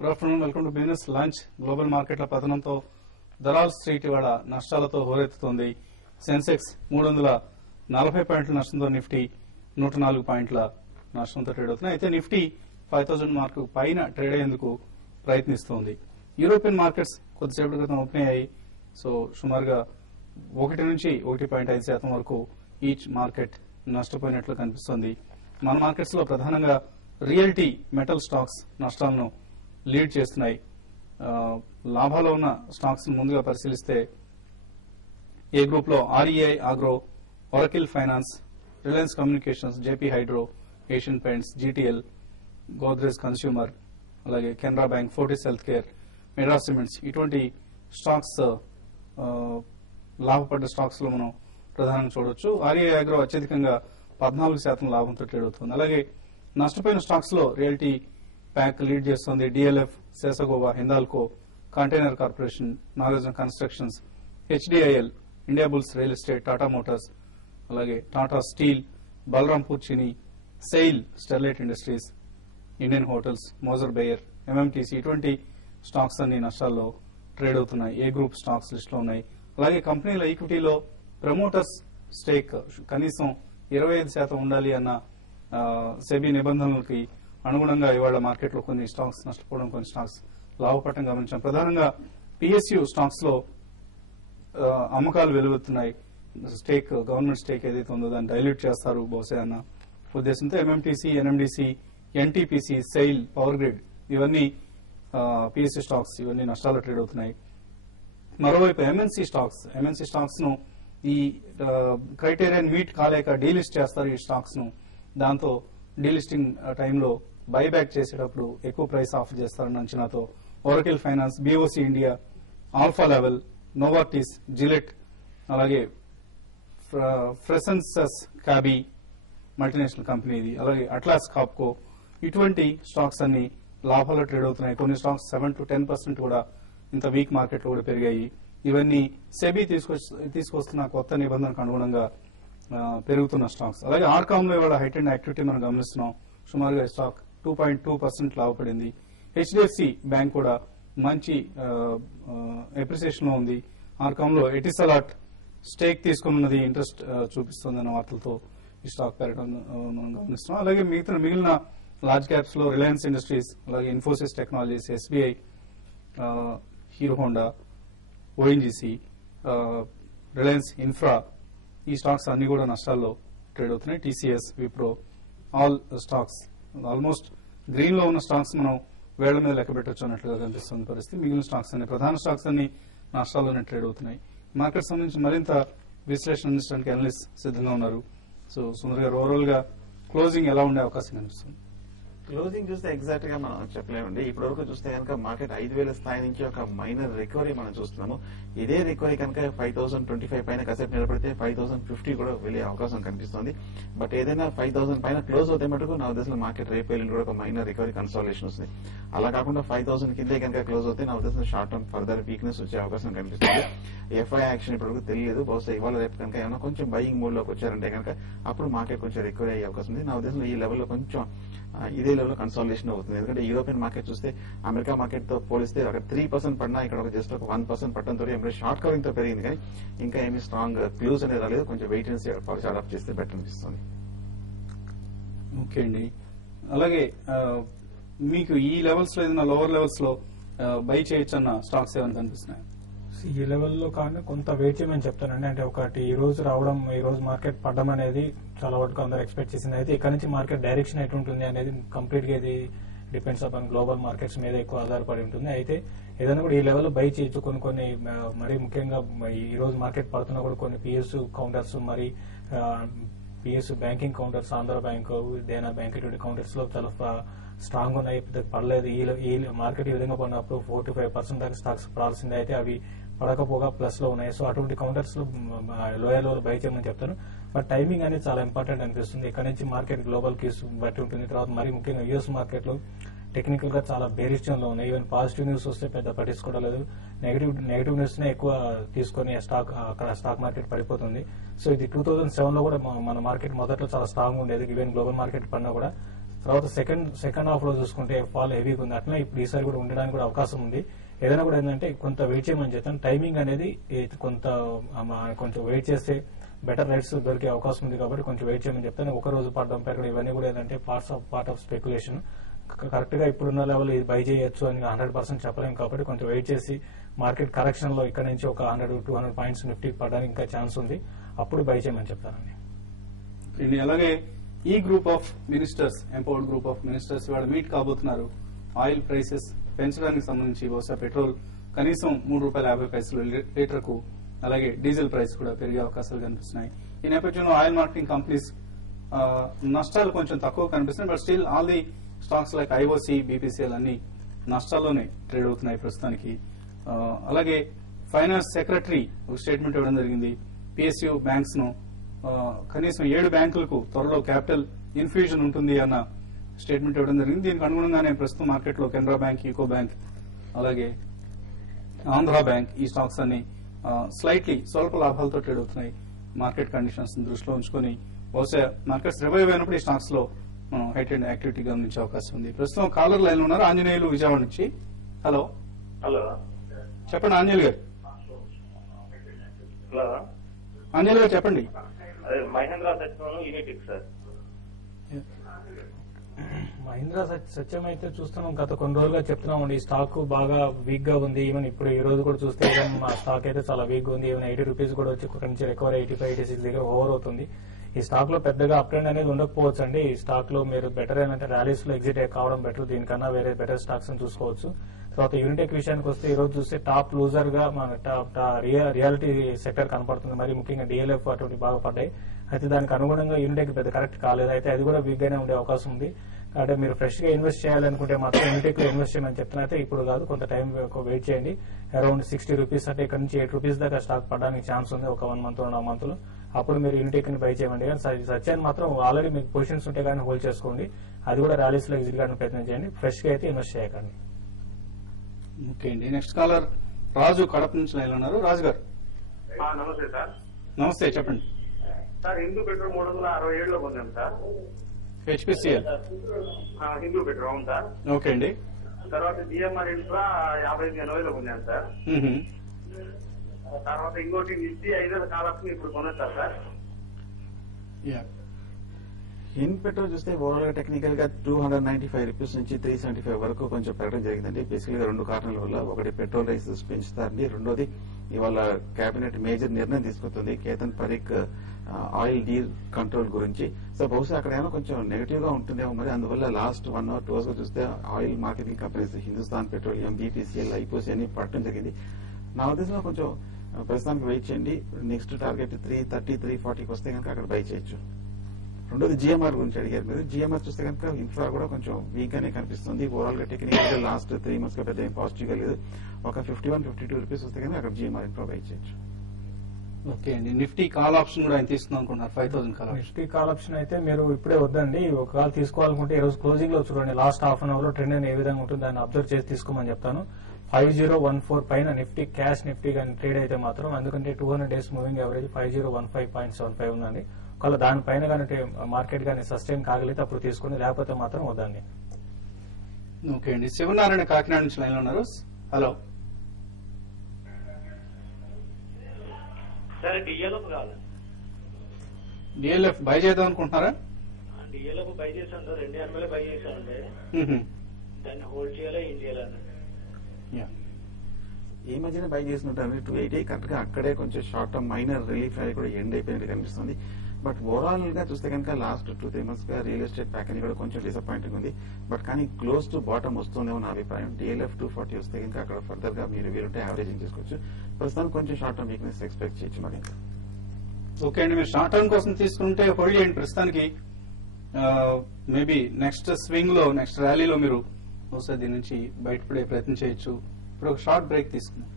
Good afternoon, welcome to business lunch. Global మార్కెట్ల పతనంతో Dalal street ఇవాళ నష్టాలతో హోరెత్తుతోంది. సెన్సెక్స్ 340 పాయింట్ల నష్టంతో, నిఫ్టీ 104 పాయింట్ల నష్టంతో ట్రేడ్ అవుతున్నాయి. అయితే నిఫ్టీ 5000 మార్కు పైన ట్రేడ్ అయ్యేందుకు ప్రయత్నిస్తోంది. యూరోపియన్ మార్కెట్స్ కొద్దిసేపటి క్రితం ఓపెన్ అయ్యాయి. సో సుమారుగా 1 నుంచి 1.5% వరకు ఈచ్ మార్కెట్ నష్టపోయినట్లు కనిపిస్తోంది. మన మార్కెట్స్ లో ప్రధానంగా రియల్టీ, మెటల్ స్టాక్స్ నష్టాలను లీడ్ చేస్తున్నాయి. లాభాల్లో ఉన్న స్టాక్స్ ముందుగా పరిశీలిస్తే ఏ గ్రూప్ లో REI Agro, Oracle Finance, Reliance Communications, JP Hydro, Asian Paints, GTL, Godrej Consumer, అలాగే Canara Bank, Fortis Health Care, Madras Cements, ఇటువంటి స్టాక్స్ లాభపడ్డ స్టాక్స్ లో మనం ప్రధానంగా చూడొచ్చు. ఆర్ఈఐ ఆగ్రో అత్యధికంగా 14% లాభంతో ట్రేడ్ అవుతుంది. అలాగే నష్టపోయిన స్టాక్స్ లో రియల్టీ ప్యాక్ లీడ్ చేస్తోంది. DLF, Sesa Goa, Hindalco, Container Corporation, Nagarjuna Constructions, HDIL, India Bulls Real Estate, Tata Motors, అలాగే Tata Steel, Balrampur Chini, SAIL, Sterlite Industries, Indian Hotels, Moser Baer, MMTC, ఇటువంటి స్టాక్స్ అన్ని నష్టాల్లో ట్రేడ్ అవుతున్నాయి. ఏ గ్రూప్ స్టాక్స్ లిస్ట్ లో ఉన్నాయి. అలాగే కంపెనీల ఈక్విటీలో ప్రమోటర్స్ స్టేక్ కనీసం 25% ఉండాలి అన్న సెబీ నిబంధనలకి అనుగుణంగా ఇవాళ మార్కెట్ లో కొన్ని స్టాక్స్ నష్టపోవడం, కొన్ని స్టాక్స్ లాభపడటం గమనించాం. ప్రధానంగా పిఎస్యు స్టాక్స్ లో అమ్మకాలు వెలువెత్తున్నాయి. స్టేక్, గవర్నమెంట్ స్టేక్ ఏదైతే ఉందో దాన్ని డైల్యూట్ చేస్తారు బహుశా అన్న ఉద్దేశంతో MMTC, NMDC, NTPC, SAIL, power grid, ఇవన్నీ పిఎస్యు స్టాక్స్ ఇవన్నీ నష్టాలు ట్రేడ్ అవుతున్నాయి. మరోవైపు ఎంఎన్సీ స్టాక్స్ ను ఈ క్రైటీరియన్ మీట్ కాలేక డీలిస్ట్ చేస్తారు ఈ స్టాక్స్ ను. దాంతో డీలిస్టింగ్ టైంలో బైబ్యాక్ చేసేటప్పుడు ఎక్కువ ప్రైస్ ఆఫర్ చేస్తారన్న అంచనాతో oracle finance, BOC India, alpha level, Novartis, Gillette, అలాగే ఫ్రెసెన్సస్ క్యాబీ మల్టీనేషనల్ కంపెనీ ఇది, అలాగే అట్లాస్ కాప్కో, ఇటువంటి స్టాక్స్ అన్ని లాభాల్లో ట్రేడ్ అవుతున్నాయి. కొన్ని స్టాక్స్ 7 to 10% కూడా ఇంత వీక్ మార్కెట్ లో కూడా పెరిగాయి. ఇవన్నీ సెబీ తీసుకొస్తున్న కొత్త నిబంధనకు అనుగుణంగా పెరుగుతున్న స్టాక్స్. అలాగే ఆర్కామ్ లో ఇవాళ హైట్ అండ్ యాక్టివిటీ మనం గమనిస్తున్నాం. సుమారుగా స్టాక్ 2.2% లాభపడింది. హెచ్డిఎఫ్సి బ్యాంక్ కూడా మంచి అప్రిసియేషన్ లో ఉంది. ఆర్కామ్ లో ఎటిసలాట్ స్టేక్ తీసుకున్నది ఇంట్రెస్ట్ చూపిస్తుందన్న వార్తలతో ఈ స్టాక్ పెరగడం మనం గమనిస్తున్నాం. అలాగే మిగిలిన లార్జ్ క్యాప్స్ లో రిలయన్స్ ఇండస్ట్రీస్, అలాగే Infosys technologies, SBI, hero Honda, ONGC, Reliance infra, ఈ స్టాక్స్ అన్ని కూడా నష్టాల్లో ట్రేడ్ అవుతున్నాయి. TCS, Wipro, all stocks almost green లో ఉన్న స్టాక్స్ మనం వేళ్ల మీద లెక్క పెట్టొచ్చు అన్నట్లుగా కనిపిస్తున్న పరిస్థితి. మిగిలిన స్టాక్స్ అన్ని, ప్రధాన స్టాక్స్ అన్ని నష్టాల్లోనే ట్రేడ్ అవుతున్నాయి. మార్కెట్ సంబంధించి మరింత విశ్లేషణ అందించడానికి అనలిస్ట్ సిద్ధంగా ఉన్నారు. సో సుందర్ గారు, ఓవరాల్ గా క్లోజింగ్ ఎలా ఉండే అవకాశం కనిపిస్తుంది? క్లోజింగ్ చూస్తే ఎగ్జాక్ట్ గా మనం చెప్పలేమండి. ఇప్పటి వరకు చూస్తే కనుక మార్కెట్ 5000 స్థాయి నుంచి ఒక మైనర్ రికవరీ మనం చూస్తున్నాము. ఇదే రికవరీ కనుక 5025 పైన కాసేపు నిలబడితే 5050 కూడా వెళ్లే అవకాశం కనిపిస్తుంది. బట్ ఏదైనా 5000 పైన క్లోజ్ అవుతే మటుకు నా ఉద్దేశంలో మార్కెట్ రేపు వెళ్ళిన కూడా ఒక మైనర్ రికవరీ కన్సాలిడేషన్ వస్తుంది. అలా కాకుండా 5000 కిందే కనుక క్లోజ్ అవుతే నా ఉద్దేశంలో షార్ట్ టర్మ్ ఫర్దర్ వీక్నెస్ వచ్చే అవకాశం కనిపిస్తుంది. ఎఫ్ఐ యాక్షన్ ఇప్పటివరకు తెలియదు. బహుశా ఇవాళ రేపు కనుక ఏమైనా కొంచెం బయింగ్ మోడ్ లోకి వచ్చారంటే కనుక అప్పుడు మార్కెట్ కొంచెం రికవరీ అయ్యే అవకాశం ఉంది. నా ఉద్దేశంలో ఈ లెవెల్లో కొంచెం ఇదే లెవెల్లో కన్సాలిడేషన్ అవుతుంది. ఎందుకంటే యూరోపియన్ మార్కెట్ చూస్తే అమెరికా మార్కెట్ తో పోలిస్తే అక్కడ 3% పడినా ఇక్కడ ఒక జస్ట్ ఒక 1% పట్టడంతో షార్ట్ కవరింగ్ తో పెరిగింది. కానీ ఇంకా ఏమీ స్ట్రాంగ్ క్లూస్ అనేది రాలేదు. కొంచెం wait and see policy adopt చేస్తే బెటర్ అనిపిస్తుంది. ఓకే అండి. అలాగే మీకు ఈ లెవెల్స్ లో ఏదైనా లోవర్ లెవెల్స్ లో బై చేయొచ్చు అన్న స్టాక్స్ ఏమైనా కనిపిస్తున్నాయి? ఈ లెవెల్లో కానీ కొంత వెయిట్ చేయమని చెప్తానండి. అంటే ఒకటి ఈ రోజు రావడం, ఈ రోజు మార్కెట్ పడడం అనేది చాలా వరకు అందరూ ఎక్స్పెక్ట్ చేసింది. అయితే ఇక్కడ నుంచి మార్కెట్ డైరెక్షన్ ఎటు ఉంటుంది అనేది కంప్లీట్ గా ఇది డిపెండ్స్ అపాన్ గ్లోబల్ మార్కెట్స్ మీద ఎక్కువ ఆధారపడి ఉంటుంది. అయితే ఏదైనా కూడా ఈ లెవెల్లో బై చేయొచ్చు. కొన్ని మరి ముఖ్యంగా ఈ రోజు మార్కెట్ పడుతున్నా కూడా కొన్ని పిఎస్యు కౌంటర్స్, మరి PSU banking counters, Andhra Bank, Dena Bank, ఇటువంటి కౌంటర్స్ లో చాలా స్ట్రాంగ్ ఉన్నాయి. పడలేదు. ఈ మార్కెట్ ఈ విధంగా పడినప్పుడు 4 to 5% దాకా స్టాక్స్ పడాల్సిందే. అయితే అవి పడకపోగా ప్లస్ లో ఉన్నాయి. సో అటువంటి కౌంటర్స్ లో లోయర్ లో బై చేయమని చెప్తాను. బట్ టైమింగ్ అనేది చాలా ఇంపార్టెంట్ అనిపిస్తుంది. ఇక్కడ నుంచి మార్కెట్ గ్లోబల్ కేసు బట్టి ఉంటుంది. తర్వాత మరి ముఖ్యంగా యూఎస్ మార్కెట్ లో టెక్నికల్ గా చాలా బేరిష్ జోన్ లో ఉన్నాయి. ఈవెన్ పాజిటివ్ న్యూస్ వస్తే పెద్ద పట్టించుకోవడం, నెగిటివ్ న్యూస్ నే ఎక్కువ తీసుకుని అక్కడ స్టాక్ మార్కెట్ పడిపోతుంది. సో ఇది 2007 లో కూడా మన మార్కెట్ మొదట్లో చాలా స్ట్రాంగ్ ఉండేది. ఈవెన్ గ్లోబల్ మార్కెట్ పడినా కూడా తర్వాత సెకండ్ హాఫ్ లో చూసుకుంటే ఫాల్ హెవీగా ఉంది. అట్లా ఇప్పుడు ఈసారి కూడా ఉండడానికి కూడా అవకాశం ఉంది. ఏదైనా కూడా ఏంటంటే కొంత వెయిట్ చేయమని చెప్తాను. టైమింగ్ అనేది కొంచెం వెయిట్ చేస్తే బెటర్ రైట్స్ దొరికే అవకాశం ఉంది కాబట్టి కొంచెం వెయిట్ చేయమని చెప్తాను. ఒక రోజు పడడం పెరగడం ఇవన్నీ కూడా ఏంటంటే పార్ట్ ఆఫ్ స్పెక్యులేషన్. కరెక్ట్ గా ఇప్పుడున్న లెవెల్ ఇది బై చేయొచ్చు అని 100% చెప్పలేం కాబట్టి కొంచెం వెయిట్ చేసి మార్కెట్ కరెక్షన్ లో ఇక్కడ నుంచి ఒక 100-200 పాయింట్స్ నిఫ్టీ పడడానికి ఇంకా ఛాన్స్ ఉంది. అప్పుడు బై చేయమని చెప్తానండి. అలాగే ఈ group of ministers, empowered group of ministers ఇవాళ మీట్ కాబోతున్నారు. ఆయిల్ ప్రైసెస్ పెంచడానికి సంబంధించి బహుశా పెట్రోల్ కనీసం ₹3.50 లీటర్ కు, అలాగే డీజిల్ ప్రైస్ కూడా పెరిగే అవకాశాలు కనిపిస్తున్నాయి. ఈ నేపథ్యంలో ఆయిల్ మార్కెటింగ్ కంపెనీస్ నష్టాలు కొంచెం తక్కువ కనిపిస్తున్నాయి. But still all the stocks like IOC, BPCL అన్ని నష్టాల్లోనే ట్రేడ్ అవుతున్నాయి ప్రస్తుతానికి. అలాగే ఫైనాన్స్ సెక్రటరీ ఒక స్టేట్మెంట్ ఇవ్వడం జరిగింది. పిఎస్యు బ్యాంక్స్ ను కనీసం 7 బ్యాంకులకు త్వరలో క్యాపిటల్ ఇన్ఫ్యూజన్ ఉంటుంది అన్న స్టేట్మెంట్ ఇవ్వడం జరిగింది. దీనికి అనుగుణంగానే ప్రస్తుతం మార్కెట్ లో కెనరా బ్యాంక్, యూకో బ్యాంక్, అలాగే ఆంధ్రా బ్యాంక్ ఈ స్టాక్స్ అన్ని స్లైట్లీ స్వల్ప లాభాలతో ట్రేడ్ అవుతున్నాయి. మార్కెట్ కండిషన్స్ దృష్టిలో ఉంచుకొని బహుశా మార్కెట్స్ రివైవ్ అయినప్పుడు ఈ స్టాక్స్ లో మనం హైటెడ్ యాక్టివిటీ గమనించే అవకాశం ఉంది. ప్రస్తుతం కాలర్ లైన్ లో ఉన్నారు ఆంజనేయులు విజయవాడ నుంచి. హలో చెప్పండి ఆంజనేయులు గారు. హలో ఆంజనేయులు గారు చెప్పండి. మహేంద్ర సత్యం యూనిటెక్ సార్. మహీంద్రా సత్యం అయితే చూస్తున్నాం, గత కొన్ని రోజులుగా చెప్తున్నామండి ఈ స్టాక్ బాగా వీక్ గా ఉంది. ఈవెన్ ఇప్పుడు ఈ రోజు కూడా చూస్తే మా స్టాక్ అయితే చాలా వీక్ గా ఉంది. ఈవెన్ ₹80 కూడా వచ్చి ఇక్కడ నుంచి రికవర్ 85-86 దగ్గర ఓవర్ అవుతుంది. ఈ స్టాక్ లో పెద్దగా అప్ ట్రెండ్ అనేది ఉండకపోవచ్చు అండి. ఈ స్టాక్ లో మీరు బెటర్ ఏంటంటే ర్యాలీస్ లో ఎగ్జిట్ కావడం బెటర్, దీనికన్నా వేరే బెటర్ స్టాక్స్ చూసుకోవచ్చు. తర్వాత యూనిటెక్ విషయానికి వస్తే ఈ రోజు చూస్తే టాప్ లూజర్ గా మన రియాలిటీ సెక్టర్ కనపడుతుంది. మరి ముఖ్యంగా డిఎల్ఎఫ్ అటువంటి బాగా పడ్డాయి. అయితే దానికి అనుగుణంగా యూనిటెక్ పెద్ద కరెక్ట్ కాలేదు. అయితే అది కూడా వీక్ గానే ఉండే అవకాశం ఉంది. అంటే మీరు ఫ్రెష్ గా ఇన్వెస్ట్ చేయాలనుకుంటే మాత్రం యూనిటెక్ లో ఇన్వెస్ట్ చేయమని చెప్తున్నా. అయితే ఇప్పుడు కాదు, కొంత టైం వెయిట్ చేయండి. అరౌండ్ ₹60 అంటే ఇక్కడ నుంచి ₹8 దాకా స్టాక్ పడడానికి ఛాన్స్ ఉంది ఒక 1 మంత్ 2 మంత్ లో. అప్పుడు మీరు యూనిటెక్ ని బై చేయండి. కానీ సత్యాన్ని మాత్రం ఆల్రెడీ మీకు పొజిషన్స్ ఉంటే కానీ హోల్డ్ చేసుకోండి. అది కూడా ర్యాలీస్ లో ఎగ్జిట్ కావడానికి ప్రయత్నం చేయండి. ఫ్రెష్ గా అయితే ఇన్వెస్ట్ చేయకండి. ఓకే అండి. నెక్స్ట్ కాలర్ రాజు కడప నుంచి లైన్ ఉన్నారు. రాజు గారు నమస్తే సార్. నమస్తే చెప్పండి. సార్ హిందూ పెట్రోల్ 367 లో పొందాం సార్. హెచ్పిసిఎల్ హిందూ పెట్రోల్ అవును సార్. ఓకే అండి. తర్వాత జిఎంఆర్ ఇన్ఫ్రా 55-80 లో పొందాను సార్. తర్వాత ఇంకోటి నిఫ్టీ 5 కాలప్స్ ఇప్పుడు కొనొచ్చా సార్? ఇన్ పెట్రోల్ చూస్తే ఓవరాల్ గా టెక్నికల్ గా ₹295 నుంచి 375 వరకు కొంచెం పెరగడం జరిగిందండి. బేసికల్ గా 2 కారణాల వల్ల. ఒకటి పెట్రోల్ రైసెస్ పెంచుతారండి, రెండోది ఇవాళ కేబినెట్ మేజర్ నిర్ణయం తీసుకుంటుంది Ketan Parikh oil deal control గురించి. సో బహుశా అక్కడ ఏమో కొంచెం నెగిటివ్ గా ఉంటుందేమో మరి. అందువల్ల లాస్ట్ 1 or 2 hours గా చూస్తే oil marketing companies Hindustan Petroleum, BPCL, IOC అన్ని పట్టడం జరిగింది. నా ఉద్దేశంలో కొంచెం ప్రస్తుతానికి వెయిట్ చేయండి. నెక్స్ట్ టార్గెట్ 330, 340కి వస్తే కనుక అక్కడ బై చేయొచ్చు. రెండోది జిఎంఆర్ గురించి అడిగారు మీరు. జిఎంఆర్ చూస్తే కనుక ఇన్ఫ్రా కూడా కొంచెం వీక్ గానే కనిపిస్తుంది. ఓవరాల్ గా టెక్నికల్ గా లాస్ట్ 3 months గా పెద్ద పాజిటివ్ గా లేదు. ఒక ₹51-52 వస్తే కనుక అక్కడ జిఎంఆర్ ఇన్ఫ్రా బై చేయొచ్చు. ఓకే అండి. నిఫ్టీ కాల్ ఆప్షన్ కూడా ఆయన తీసుకుందాం అనుకుంటున్నారు 5000 call option. Nifty call option అయితే మీరు ఇప్పుడే వద్దండి. ఒక కాల్ తీసుకోవాలనుకుంటే ఈ రోజు క్లోజింగ్ లో చూడండి, లాస్ట్ హాఫ్ అన్ అవర్ లో ట్రెండ్ ఏ విధంగా ఉంటుంది దాన్ని అబ్జర్వ్ చేసి తీసుకోమని చెప్తాను. 5014 పైన నిఫ్టీ క్యాష్ నిఫ్టీ కానీ ట్రేడ్ అయితే మాత్రం, ఎందుకంటే 200 days మూవింగ్ యావరేజ్ 5015.75 ఉందండి. ఒకవేళ దానిపైన కానీ మార్కెట్ కానీ సస్టైన్ కాగలిగితే అప్పుడు తీసుకుని, లేకపోతే మాత్రం వద్దండి. ఓకే అండి. శివనారాయణ కాకినాడ నుంచి లైన్ లో ఉన్నారు. Hello sir. డిఎల్ఎఫ్ కావాలి. డిఎల్ఎఫ్ బై చేద్దాం అనుకుంటున్నారా? డిఎల్ఎఫ్ బై చేశాను సార్. 280 బై చేశానంటే దాన్ని హోల్డ్ చేయాలా ఏం చేయాలని. ఈ మధ్యన బై చేసినట్టు 280 కరెక్ట్ గా అక్కడే కొంచెం షార్ట్ టర్మ్ మైనర్ రిలీఫ్ అయ్యి కూడా ఎండ్ అయిపోయినట్టు కనిపిస్తుంది. బట్ ఓవరాల్ గా చూస్తే కనుక లాస్ట్ 2-3 months గా రియల్ ఎస్టేట్ ప్యాకేజ్ కూడా కొంచెం డిసప్పాయింటింగ్ ఉంది. బట్ కానీ క్లోజ్ టు బాటమ్ వస్తుందేమో నా అభిప్రాయం. డిఎల్ఎఫ్ 240 వస్తే కనుక అక్కడ ఫర్దర్ గా మీరు వీరుంటే యావరేజింగ్ చేసుకోవచ్చు. ప్రస్తుతానికి కొంచెం షార్ట్ టర్మ్ వీక్నెస్ ఎక్స్పెక్ట్ చేయొచ్చు మరి. ఓకే అండి. మీరు షార్ట్ టర్మ్ కోసం తీసుకుంటే హోల్డ్ చేయండి ప్రస్తుతానికి. మేబీ నెక్స్ట్ స్వింగ్ లో, నెక్స్ట్ ర్యాలీలో మీరు బహుశా దీని నుంచి బయటపడే ప్రయత్నం చేయొచ్చు. ఇప్పుడు ఒక షార్ట్ బ్రేక్ తీసుకుందాం.